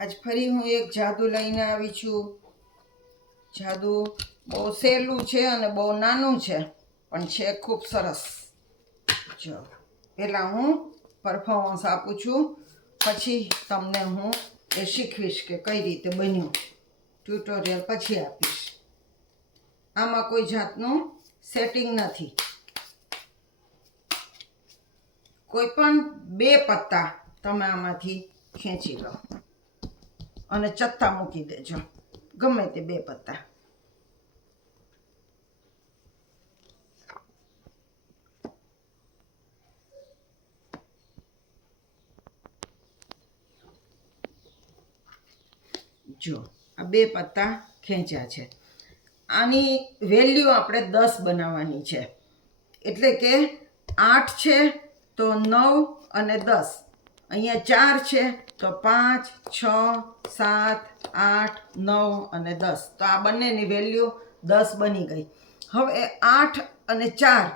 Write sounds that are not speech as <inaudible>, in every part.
આજ ફરી હું એક જાદુ લઈને આવી છું. જાદુ બહુ સહેલું છે અને બહુ નાનું છે, પણ છે ખૂબ સરસ. જો, પહેલાં હું પરફોર્મન્સ આપું છું, પછી તમને હું એ શીખવીશ કે કઈ રીતે બન્યું. ટ્યુટોરિયલ પછી આપીશ. આમાં કોઈ જાતનું સેટિંગ નથી. કોઈ પણ બે પત્તા તમે આમાંથી ખેંચી લો. અને ચત્તા મૂકી દેજો. ગમે તે બે પત્તા. જો, આ બે પત્તા ખેંચ્યા છે. આની વેલ્યુ આપણે દસ બનાવવાની છે. એટલે કે આઠ છે તો નવ અને દસ. અહીંયા ચાર છે તો પાંચ છ સાત આઠ નવ અને દસ. તો આ બંનેની વેલ્યુ દસ બની ગઈ. હવે આઠ અને ચાર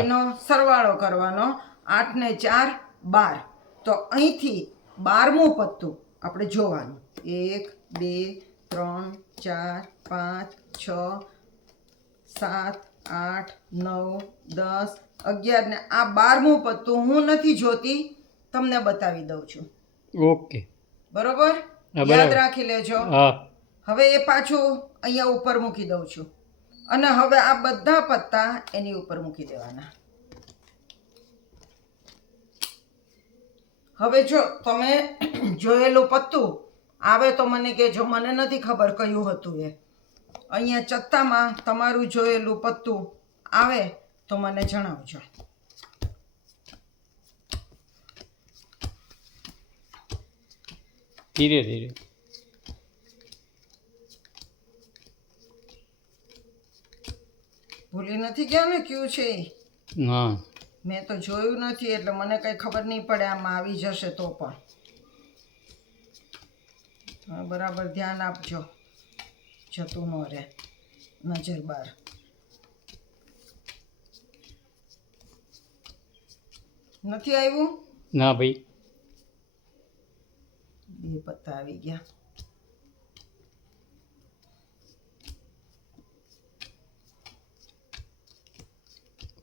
એનો સરવાળો કરવાનો. આઠ ને ચાર બાર. તો અહીંથી બારમું પત્તું આપણે જોવાનું. એક બે ત્રણ ચાર પાંચ છ સાત આઠ નવ દસ અગિયાર ને આ બારમું પત્તું હું નથી જોતી. તમને બતાવી દઉં છું. ઓકે. બરોબર? યાદ રાખી લેજો. હવે એ પાછું અહીંયા ઉપર મૂકી દઉં છું. અને હવે આ બધા પત્તા એની ઉપર મૂકી દેવાના. હવે જો તમે <clears throat> જોયેલું પત્તું આવે તો મને કહેજો મને નથી ખબર કયું હતું એ. અહીંયા ચત્તામાં તમારું જોયેલું પત્તું આવે તો મને જણાવજો. ધીરે ધીરે. ભૂલી નથી ગયા ને ક્યુ છે? ના મેં તો જોયું નથી એટલે મને કંઈ ખબર નહીં પડે આમાં આવી જશે તો પણ. બરાબર ધ્યાન આપજો. જતું ન રહે. નજર બાર. નથી આવ્યું? ના ભાઈ. બે પત્તા આવી ગયા.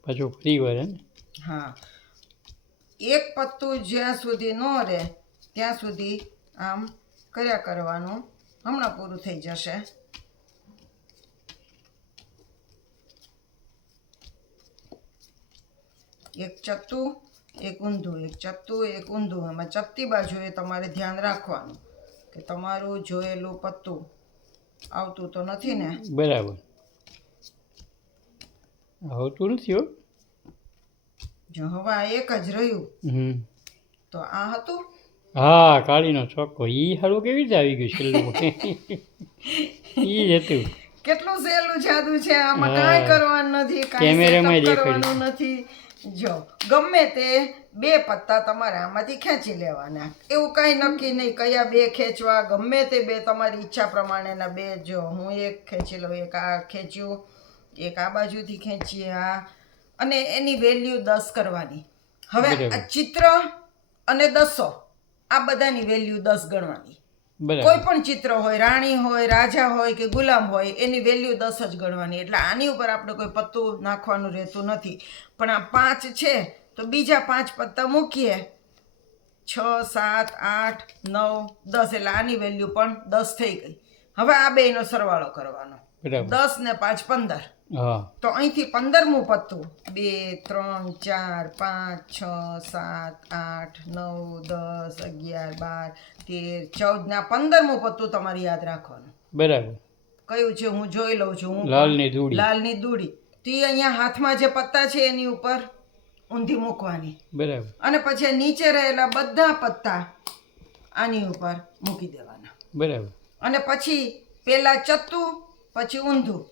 પાછું ફરી વળે હા. એક પત્તું જ્યાં સુધી ન રહે ત્યાં સુધી આમ કર્યા કરવાનું હમણાં પૂરું થઈ જશે. એક ચત્તું એક ઊંધું એક ચત્તું એક ઊંધું. એમાં ચત્તી બાજુએ તમારે ધ્યાન રાખવાનું કે તમારું જોયેલું પત્તું આવતું તો નથી ને? બરાબર. આવતું નથી જો હવે આ એક જ રહ્યું તો આ હતું? હા કાળીનો ચોખ્ખો ઈ સારું કેવી રીતે આવી ગયું છેલ્લું? <laughs> ઈ જ હતું. કેટલું સહેલું જાદુ છે. આમાં. કાંઈ કરવાનું નથી કાંઈ કેમેરામાં. કરવાનું નથી. જો ગમે તે બે પત્તા તમારે આમાંથી ખેંચી લેવાના. એવું કાંઈ નક્કી નહીં કયા બે ખેંચવા ગમે તે બે તમારી ઈચ્છા પ્રમાણેના બે. જો હું એક ખેંચી લઉં એક આ ખેંચ્યું એક આ બાજુથી ખેંચીએ આ. અને એની વેલ્યુ દસ કરવાની. હવે આ ચિત્ર અને દસો આ બધાની વેલ્યુ દસ ગણવાની. કોઈ પણ ચિત્ર હોય રાણી હોય રાજા હોય કે ગુલામ હોય એની વેલ્યુ દસ જ ગણવાની. એટલે આની ઉપર આપણે કોઈ પત્તું નાખવાનું રહેતું નથી. પણ આ પાંચ છે તો બીજા પાંચ પત્તા મૂકીએ. છ સાત આઠ નવ દસ. એટલે આની વેલ્યુ પણ દસ થઈ ગઈ. હવે આ બેનો સરવાળો કરવાનો. દસ ને પાંચ પંદર. તો અહીંથી પંદરમું પત્તું. બે ત્રણ ચાર પાંચ છ સાત આઠ નવ દસ અગિયાર બાર તેર ચૌદ ના પંદરમું પત્તું તમારે યાદ રાખવાનું. બરાબર. કયું છે હું જોઈ લઉં છું. હું લાલની દૂડી. લાલની દૂડી. તો એ અહીંયા હાથમાં જે પત્તા છે એની ઉપર ઊંધી મૂકવાની. બરાબર. અને પછી નીચે રહેલા બધા પત્તા આની ઉપર મૂકી દેવાના. બરાબર. અને પછી પેલા ચત્તું પછી ઊંધું.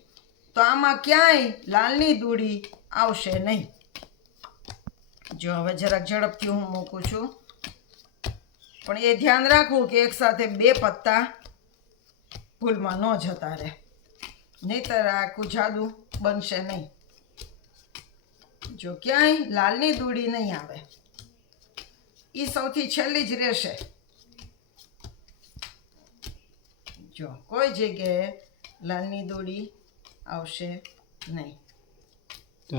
તો આમાં ક્યાંય લાલની દૂડી આવશે નહીં. જો હવે જરાક ઝડપથી હું મૂકું છું. પણ એ ધ્યાન રાખવું કે એકસાથે બે પત્તા ભૂલમાં ન જતા રહે. નહીતર આખું જાદુ બનશે નહીં. જો ક્યાંય લાલની દૂડી નહીં આવે એ સૌથી છેલ્લી જ રહેશે. જો કોઈ જગ્યાએ લાલની દોડી આવશે નહીં. તો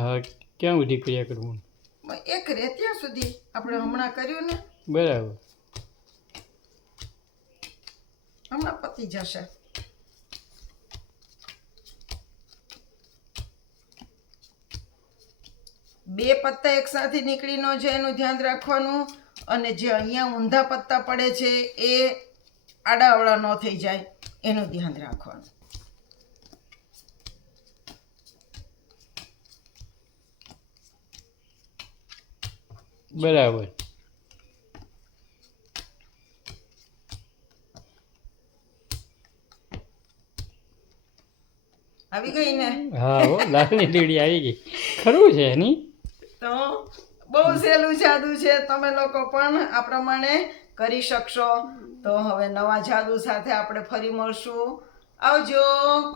ક્યાં સુધી ક્રિયા કરવું એક રે ત્યાં સુધી. આપણે હમણાં કર્યું ને? બરાબર. હમણાં પતી જશે. બે પત્તા એકસાથે નીકળી ન જાય એનું ધ્યાન રાખવાનું. અને જે અહીંયા ઊંધા પત્તા પડે છે એ આડાવડા ન થઈ જાય એનું ધ્યાન રાખવાનું. બરાબર. આવી ગઈ ને? હા ઓ લાલની લીડી આવી ગઈ. ખરું છે નહીં તો બહુ સહેલું જાદુ છે તમે લોકો પણ આ પ્રમાણે કરી શકશો. તો હવે નવા જાદુ સાથે આપણે ફરી મળશું. આવજો.